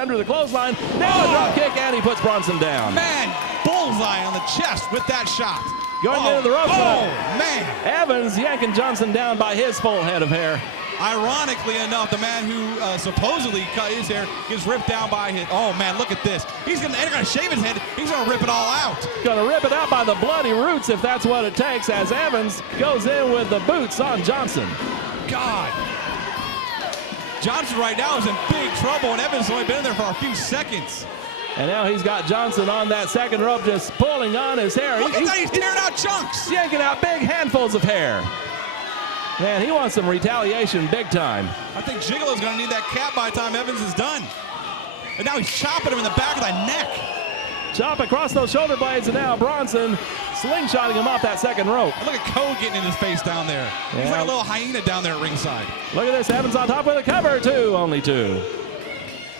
Under the clothesline, now a drop kick, and he puts Bronson down. Man, bullseye on the chest with that shot. Going into the ropes. Oh, man. Evans yanking Johnson down by his full head of hair. Ironically enough, the man who supposedly cut his hair gets ripped down by his. Oh, man, look at this. They're gonna shave his head. He's going to rip it all out. Going to rip it out by the bloody roots if that's what it takes, as Evans goes in with the boots on Johnson. God. Johnson right now is in big trouble, and Evans has only been in there for a few seconds. And now he's got Johnson on that second rope, just pulling on his hair. Look at that, he's tearing out chunks. Yanking out big handfuls of hair. Man, he wants some retaliation big time. I think Jiggle-O's going to need that cap by the time Evans is done. And now he's chopping him in the back of the neck. Chop across those shoulder blades, and now Bronson slingshotting him off that second rope. Look at Code getting in his face down there. He's like a little hyena down there at ringside. Look at this, Evans on top with a cover, only two.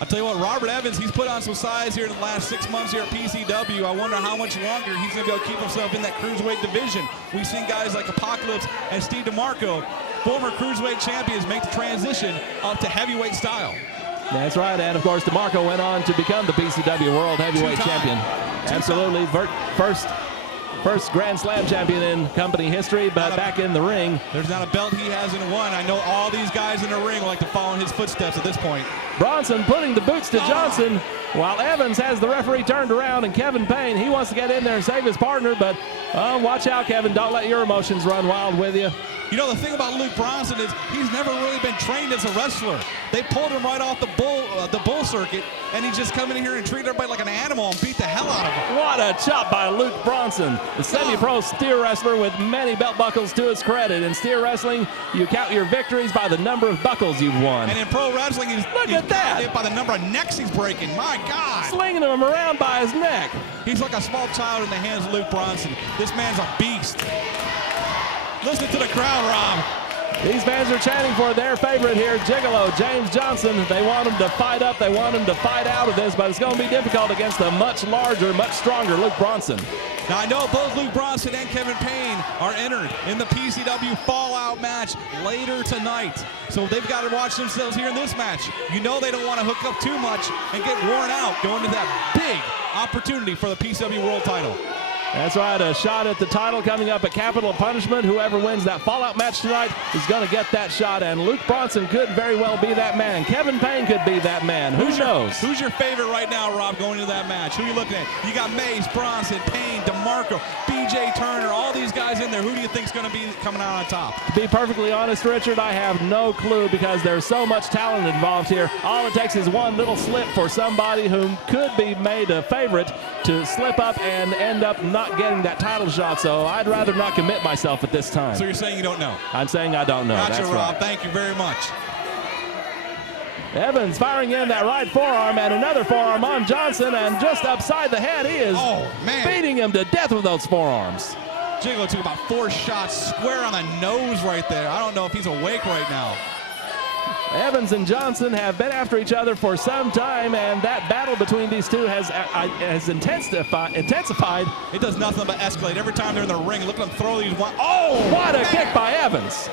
I'll tell you what, Robert Evans, he's put on some size here in the last 6 months here at PCW. I wonder how much longer he's going to be able to keep himself in that cruiserweight division. We've seen guys like Apocalypse and Steve DeMarco, former cruiserweight champions, make the transition up to heavyweight style. That's right, and of course DeMarco went on to become the PCW World Heavyweight Champion. Absolutely, first Grand Slam champion in company history, but back in the ring. There's not a belt he hasn't won. I know all these guys in the ring like to follow in his footsteps at this point. Bronson putting the boots to Johnson, while Evans has the referee turned around, and Kevin Paine, he wants to get in there and save his partner, but watch out, Kevin. Don't let your emotions run wild with you. You know, the thing about Luke Bronson is he's never really been trained as a wrestler. They pulled him right off the bull circuit, and he just come in here and treat everybody like an animal and beat the hell out of him. What a chop by Luke Bronson, the semi-pro steer wrestler with many belt buckles to his credit. In steer wrestling, you count your victories by the number of buckles you've won. And in pro wrestling, he's counted by the number of necks he's breaking. My God. Slinging him around by his neck. He's like a small child in the hands of Luke Bronson. This man's a beast. Listen to the crowd, Rob. These fans are chanting for their favorite here, Jiggle-O, James Johnson. They want him to fight up. They want him to fight out of this, but it's going to be difficult against a much larger, much stronger Luke Bronson. Now, I know both Luke Bronson and Kevin Paine are entered in the PCW Fallout match later tonight. So they've got to watch themselves here in this match. You know they don't want to hook up too much and get worn out going to that big opportunity for the PCW World title. That's right, a shot at the title coming up at Capital Punishment. Whoever wins that Fallout match tonight is going to get that shot, and Luke Bronson could very well be that man. Kevin Paine could be that man. Who knows? Who's your favorite right now, Rob, going into that match? Who are you looking at? You got Mace, Bronson, Paine, DeMarco, BJ Turner, all these guys in there. Who do you think is going to be coming out on top? To be perfectly honest, Richard, I have no clue because there's so much talent involved here. All it takes is one little slip for somebody who could be made a favorite to slip up and end up not getting that title shot, so I'd rather not commit myself at this time. So you're saying you don't know? I'm saying I don't know. Gotcha, that's Rob. Right. Thank you very much. Evans firing in that right forearm and another forearm on Johnson, and just upside the head, he is beating him to death with those forearms. Jiggle took about 4 shots square on the nose right there. I don't know if he's awake right now. Evans and Johnson have been after each other for some time, and that battle between these two has intensified. It does nothing but escalate. Every time they're in the ring, look at them throw these one. Oh, what a kick by Evans.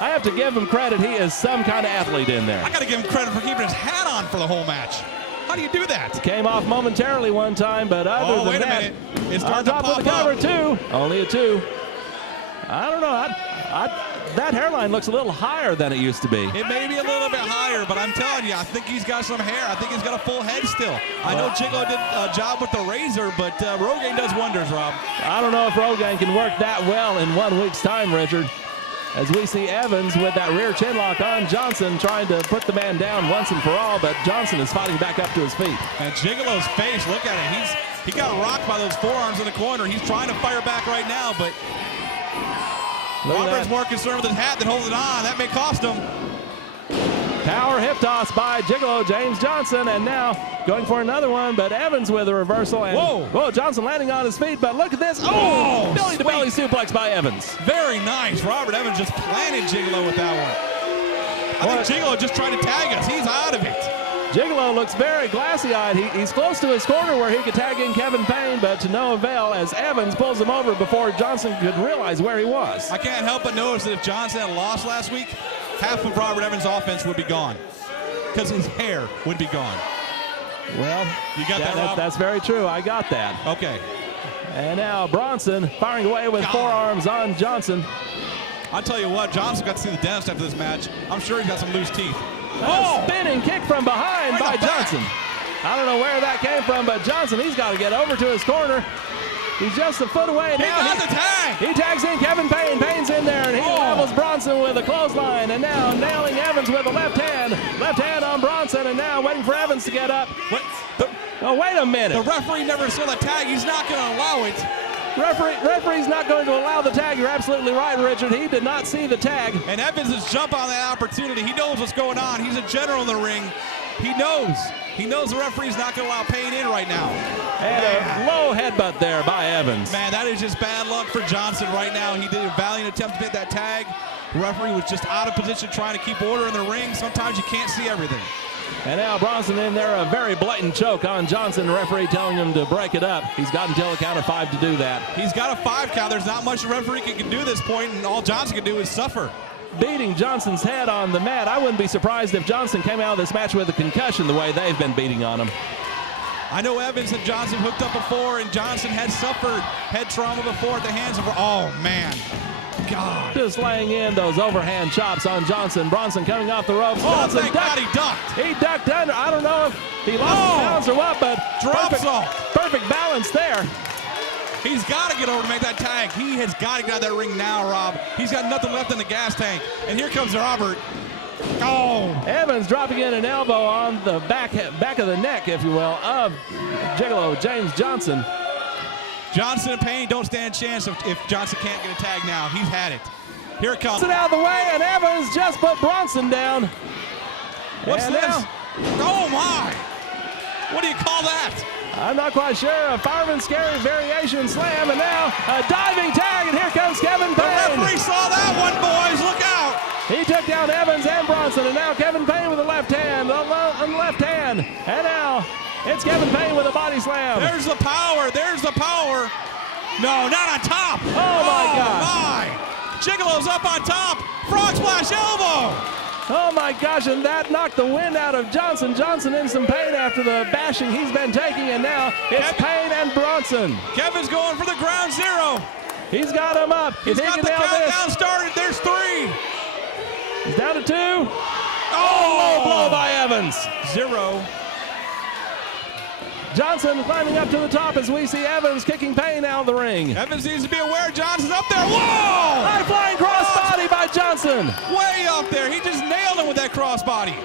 I have to give him credit. He is some kind of athlete in there. I got to give him credit for keeping his hat on for the whole match. How do you do that? Came off momentarily one time, but other than that, it's on top of the cover, 2. Only a 2. I don't know. That hairline looks a little higher than it used to be. It may be a little bit higher, but I'm telling you, I think he's got some hair. I think he's got a full head still. I know Jiggle did a job with the razor, but Rogaine does wonders, Rob. I don't know if Rogaine can work that well in 1 week's time, Richard. As we see Evans with that rear chin lock on Johnson, trying to put the man down once and for all, but Johnson is fighting back up to his feet. And Jiggle-O's face, look at it. He got rocked by those forearms in the corner. He's trying to fire back right now, but Robert's more concerned with his hat than holding on. That may cost him. Power hip toss by Jiggle-O, James Johnson, and now going for another one, but Evans with a reversal. And whoa, Johnson landing on his feet, but look at this. Oh, belly-to-belly suplex by Evans. Very nice. Robert Evans just planted Jiggle-O with that one. I think Jiggle-O just tried to tag us. He's out of it. Jiggle-O looks very glassy-eyed. He's close to his corner where he could tag in Kevin Paine, but to no avail as Evans pulls him over before Johnson could realize where he was. I can't help but notice that if Johnson had lost last week, half of Robert Evans' offense would be gone because his hair would be gone. Well, you got that, Rob? That's very true. I got that. Okay. And now Bronson firing away with forearms on Johnson. I'll tell you what, Johnson got to see the dentist after this match. I'm sure he's got some loose teeth. A spinning kick from behind by Johnson. I don't know where that came from, but Johnson, he's got to get over to his corner. He's just a foot away. He got the tag. He tags in Kevin Paine. Paine's in there, and he levels Bronson with a clothesline. And now nailing Evans with a left hand. Left hand on Bronson, and now waiting for Evans to get up. Oh, wait a minute. The referee never saw the tag. He's not going to allow it. Referee's not going to allow the tag. You're absolutely right, Richard. He did not see the tag. And Evans is jump on that opportunity. He knows what's going on. He's a general in the ring. He knows. He knows the referee's not going to allow Paine in right now. And a low headbutt there by Evans. Man, that is just bad luck for Johnson right now. He did a valiant attempt to hit that tag. The referee was just out of position trying to keep order in the ring. Sometimes you can't see everything. And now Bronson in there, a very blatant choke on Johnson. The referee telling him to break it up. He's got until a count of 5 to do that. He's got a 5 count. There's not much the referee can do at this point, and all Johnson can do is suffer. Beating Johnson's head on the mat. I wouldn't be surprised if Johnson came out of this match with a concussion the way they've been beating on him. I know Evans and Johnson hooked up before, and Johnson had suffered head trauma before at the hands of, oh man, God. Just laying in those overhand chops on Johnson. Bronson coming off the ropes. Oh, Bronson thank God he ducked. He ducked under. I don't know if he lost his balance or what, but perfect balance there. He's got to get over to make that tag. He has got to get out of that ring now, Rob. He's got nothing left in the gas tank. And here comes Robert. Oh! Evans dropping in an elbow on the back of the neck, if you will, of Jiggle-O James Johnson. Johnson and Paine don't stand a chance if Johnson can't get a tag now. He's had it. Here it comes. Out of the way, and Evans just put Bronson down. What's this? Oh, my! What do you call that? I'm not quite sure. A fireman scary variation slam, and now a diving tag, and here comes Kevin Paine. The referee saw that one, boys. Look out. He took down Evans and Bronson, and now Kevin Paine with a left hand, and now it's Kevin Paine with a body slam. There's the power. There's the power. No, not on top. Oh, my God. My. Gigolo's up on top. Frog splash elbow. Oh my gosh, and that knocked the wind out of Johnson. Johnson in some pain after the bashing he's been taking, and now it's Paine and Bronson. Kevin's going for the ground zero. He's got him up. He's got the countdown started. There's 3. He's down to 2. Oh, low blow by Evans. 0. Johnson climbing up to the top as we see Evans kicking Paine out of the ring. Evans needs to be aware Johnson's up there. Whoa! High flying crossbody by Johnson. Way up there. He just nailed him with that crossbody.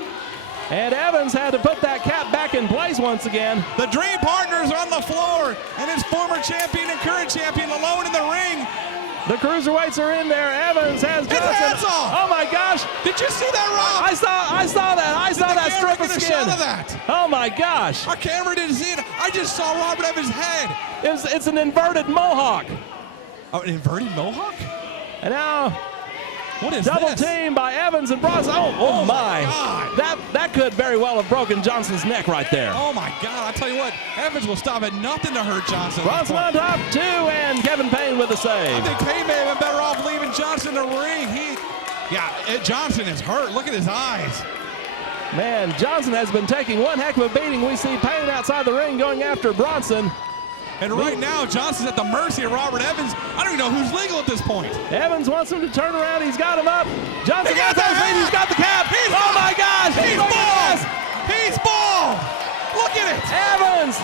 And Evans had to put that cap back in place once again. The Dream Partners are on the floor, and his former champion and current champion alone in the ring. The cruiserweights are in there. Evans has Johnson. His hands off. Oh my gosh! Did you see that, Rob? I saw that. I saw that strip of skin. Shot of that? Oh my gosh! Our camera didn't see it. I just saw Robert Evans' head. It's an inverted mohawk. Oh, an inverted mohawk? And now, what is double this? team by Evans and Bronson. Oh my! God. That could very well have broken Johnson's neck right there. Oh my God! I tell you what, Evans will stop at nothing to hurt Johnson. Bronson on top 2, and Kevin Paine with the save. I think Paine may have been better off leaving Johnson in the ring. Johnson is hurt. Look at his eyes. Man, Johnson has been taking one heck of a beating. We see Paine outside the ring going after Bronson. And right now, Johnson's at the mercy of Robert Evans. I don't even know who's legal at this point. Evans wants him to turn around. He's got him up. Johnson got his feet. He's got the cap. Oh my gosh! He's bald. He's bald. Look at it. Evans.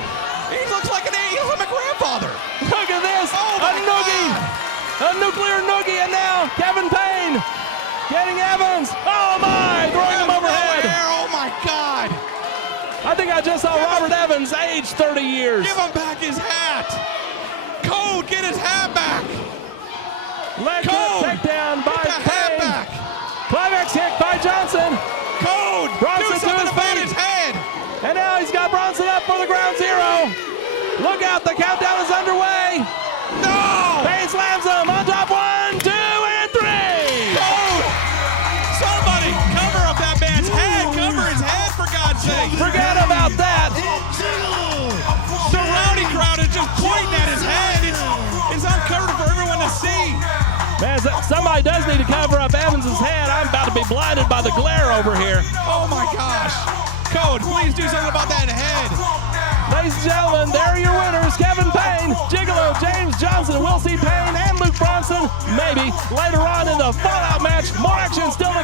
He looks like my grandfather. Look at this. Oh a noogie. A nuclear noogie, and now Kevin Paine getting Evans. Oh my! Throwing him overhead. Oh my God. I think I just saw Robert Evans age 30 years. Give him back his hat. Code, get his hat back. Leg takedown by Paine. Climax kick by Johnson. Code, Bronson do something about his head. And now he's got Bronson up for the ground zero. Look out, the countdown is underway. No! Paine slams him on top. 1, 2, and 3. Code! Somebody cover up that man's head. Cover his head, for God's sake. Forget about that. The rowdy crowd is just pointing at his head. It's uncovered for everyone to see. Man, somebody does need to cover up Evans' head. I'm about to be blinded by the glare over here. Oh my gosh. Code, please do something about that head. Ladies and gentlemen, there are your winners, Kevin Paine, Jiggle-O, James Johnson. We'll see Paine and Luke Bronson maybe later on in the Fallout match. More action still to